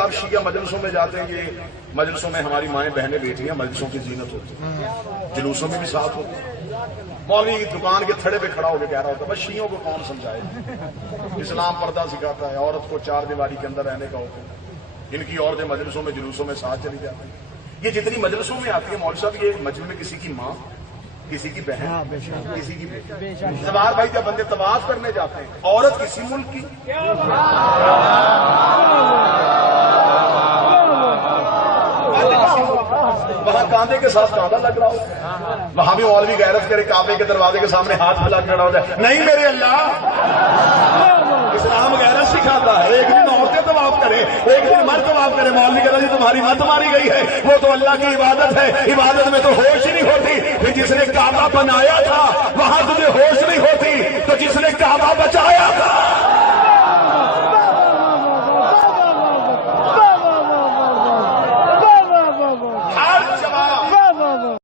آپ شیعہ مجلسوں میں جاتے ہیں، یہ مجلسوں میں ہماری مائیں بہنیں بیٹھی ہیں، مجلسوں کی زینت ہوتی ہے، جلوسوں میں بھی ساتھ ہوتی ہے۔ مولوی دکان کے تھڑے پہ کھڑا ہو کے کہہ رہا ہوتا ہے بس شیعوں کو کون سمجھائے، اسلام پردہ سکھاتا ہے، عورت کو 4 دیواری کے اندر رہنے کا حکم ہے، ان کی عورتیں مجلسوں میں جلوسوں میں ساتھ چلی جاتی ہیں۔ یہ جتنی مجلسوں میں آتی ہے مولوی صاحب، یہ مجلس میں کسی کی ماں، کسی کی بہن، کسی کی بیٹی۔ سوار بھائی جب بندے طواف کرنے جاتے ہیں، عورت کسی ملک کی، وہاں کاندھے کے ساتھ کاندھا لگ رہا ہو، وہاں بھی مولوی غیرت کرے کعبے کے دروازے کے سامنے ہاتھ ملا کھڑا ہو جائے، نہیں میرے اللہ، اسلام غیرت سکھاتا ہے۔ ایک دن عورتیں طواف کرے، ایک دن مرد طواف کرے، مولوی کہتا جی تمہاری مت ماری گئی ہے، وہ تو اللہ کی عبادت ہے، عبادت میں تو ہوش ہی نہیں ہوتی، پھر جس نے کعبہ بنایا تھا وہاں تجھے ہوش نہیں ہوتی، تو جس نے کعبہ بچایا تھا